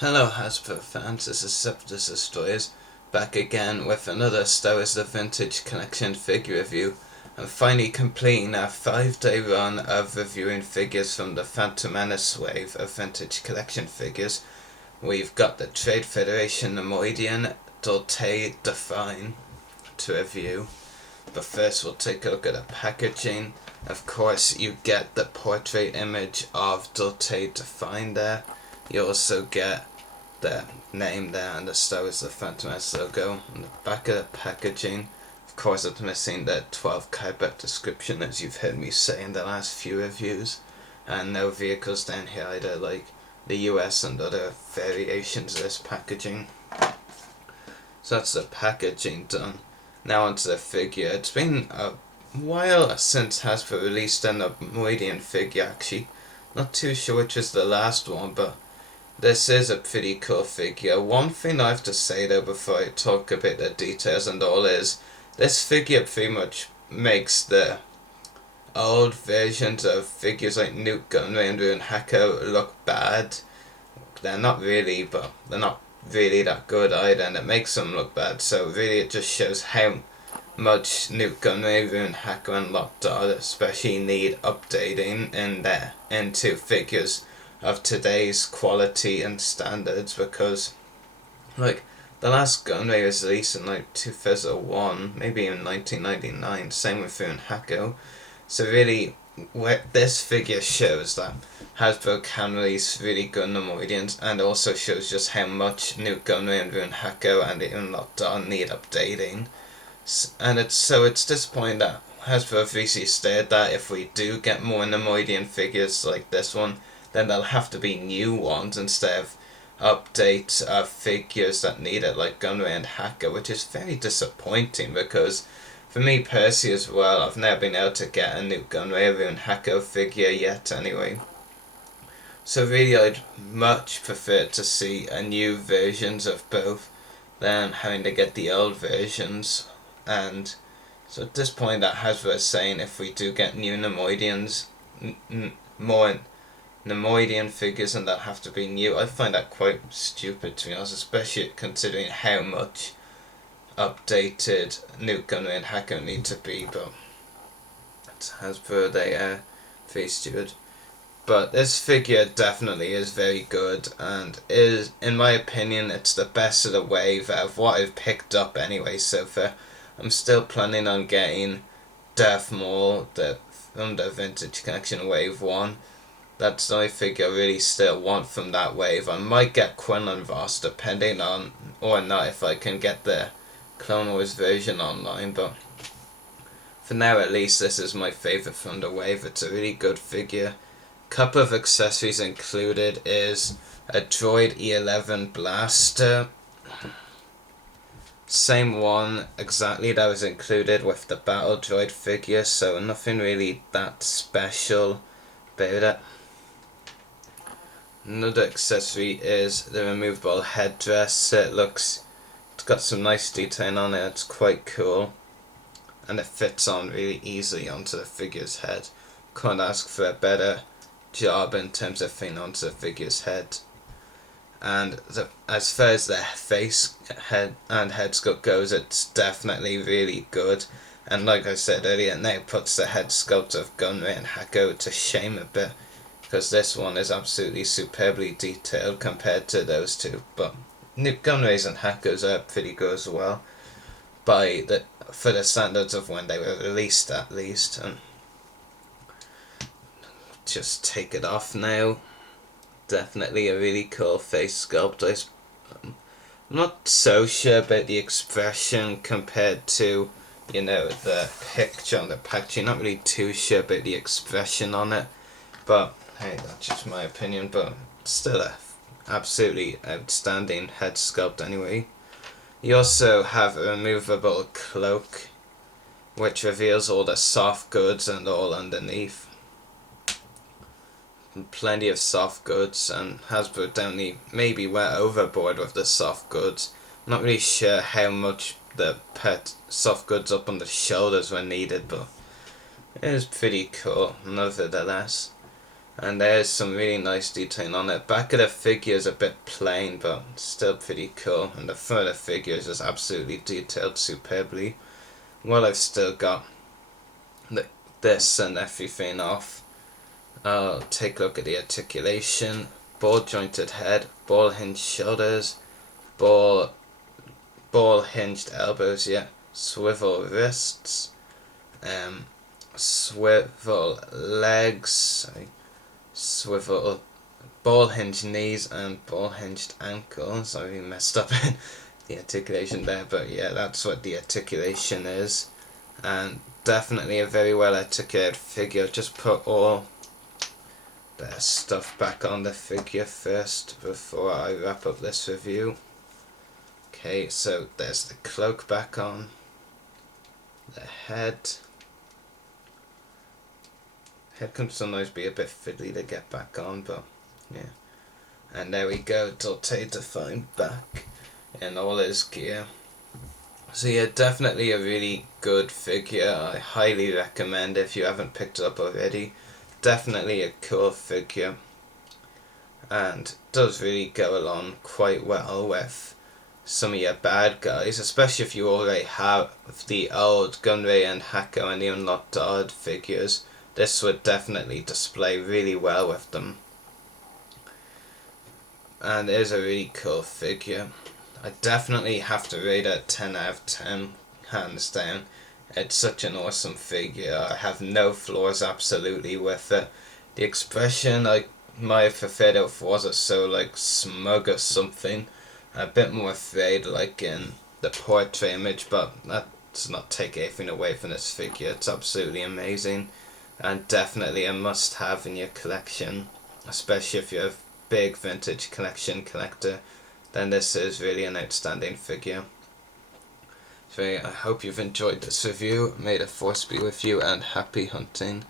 Hello Hasbro fans, this is Septus Destroyers, back again with another Star Wars The Vintage Collection figure review. I'm finally completing our 5-day run of reviewing figures from the Phantom Menace wave of Vintage Collection figures. We've got the Trade Federation Nemoidian Daultay Dofine to review. But first we'll take a look at the packaging. Of course you get the portrait image of Daultay Dofine there. You also get the name there and the Star Wars The Phantom Menace logo. On the back of the packaging, of course it's missing the 12 kilobyte description as you've heard me say in the last few reviews. And no vehicles down here either, like the US and other variations of this packaging. So that's the packaging done. Now onto the figure. It's been a while since Hasbro released a Nemoidian figure actually. Not too sure which is the last one, but this is a pretty cool figure. One thing I have to say though before I talk about the details and all is, this figure pretty much makes the old versions of figures like Nute Gunray and Rune Hako look bad. They're not really, but they're not really that good either, and it makes them look bad. So really it just shows how much Nute Gunray, Rune Hako and Lockdog especially need updating into figures of today's quality and standards, because like the last Gunray was released in like 2001, maybe even 1999, same with Rune Hako. So really this figure shows that Hasbro can release really good Nemoidians, and also shows just how much Nute Gunray and Rune Hako and even Lockdog need updating. And it's disappointing that Hasbro have recently stated that if we do get more Nemoidian figures like this one, then there'll have to be new ones instead of updates of figures that need it, like Gunray and Hako, which is very disappointing because for me personally as well, I've never been able to get a Nute Gunray or Rune Hako figure yet anyway. So really I'd much prefer to see a new versions of both than having to get the old versions. And so at this point that Hasbro is saying if we do get new Nemoidians, more Nemoidian figures, and that have to be new. I find that quite stupid to be honest, especially considering how much updated Nute Gunray and Hako need to be, but it's Hasbro, they are very stupid. But this figure definitely is very good, and is, in my opinion, it's the best of the wave out of what I've picked up anyway so far. I'm still planning on getting Darth Maul from the Vintage Collection Wave 1. That's the only figure I really still want from that wave. I might get Quinlan Voss depending on or not if I can get the Clone Wars version online, but for now at least this is my favourite from the wave. It's a really good figure. Couple of accessories included is a Droid E11 blaster. Same one exactly that was included with the Battle Droid figure, so nothing really that special about it. Another accessory is the removable headdress. It's got some nice detailing on it, it's quite cool, and it fits on really easily onto the figure's head. Couldn't ask for a better job in terms of fitting onto the figure's head. And as far as the face, head and head sculpt goes, it's definitely really good, and like I said earlier, it now puts the head sculpt of Gunray and Hako to shame a bit, because this one is absolutely superbly detailed compared to those two. But Gunrays and Hakos are pretty good as well, for the standards of when they were released at least. And just take it off now. Definitely a really cool face sculpt. I'm not so sure about the expression compared to, the picture on the packaging. Not really too sure about the expression on it, but hey, that's just my opinion. But still a absolutely outstanding head sculpt anyway. You also have a removable cloak, which reveals all the soft goods and all underneath. Plenty of soft goods, and Hasbro definitely maybe went overboard with the soft goods. I'm not really sure how much the soft goods up on the shoulders were needed, but it was pretty cool nevertheless. And there's some really nice detailing on it. Back of the figure is a bit plain, but still pretty cool. And the front of the figure is just absolutely detailed superbly. Well, I've still got this and everything off. I'll take a look at the articulation. Ball jointed head, ball hinged shoulders, ball hinged elbows, yeah. Swivel wrists, swivel legs, swivel ball hinged knees and ball hinged ankles. I really messed up in the articulation there, but yeah, that's what the articulation is. And definitely a very well articulated figure. Just put all the stuff back on the figure first before I wrap up this review. Okay, so there's the cloak back on, the head can sometimes be a bit fiddly to get back on, but yeah. And there we go, Daultay Dofine back in all his gear. So yeah, definitely a really good figure. I highly recommend if you haven't picked it up already. Definitely a cool figure, and does really go along quite well with some of your bad guys, especially if you already have the old Gunray and Hako and the Unlocked Odd figures. This would definitely display really well with them. And it is a really cool figure. I definitely have to rate it 10 out of 10, hands down. It's such an awesome figure. I have no flaws absolutely with it. The expression, I might have preferred it if it was so like smug or something. A bit more afraid like in the portrait image, but that does not take anything away from this figure. It's absolutely amazing and definitely a must have in your collection, especially if you're a big vintage collector. Then this is really an outstanding figure. So I hope you've enjoyed this review. May the force be with you and happy hunting.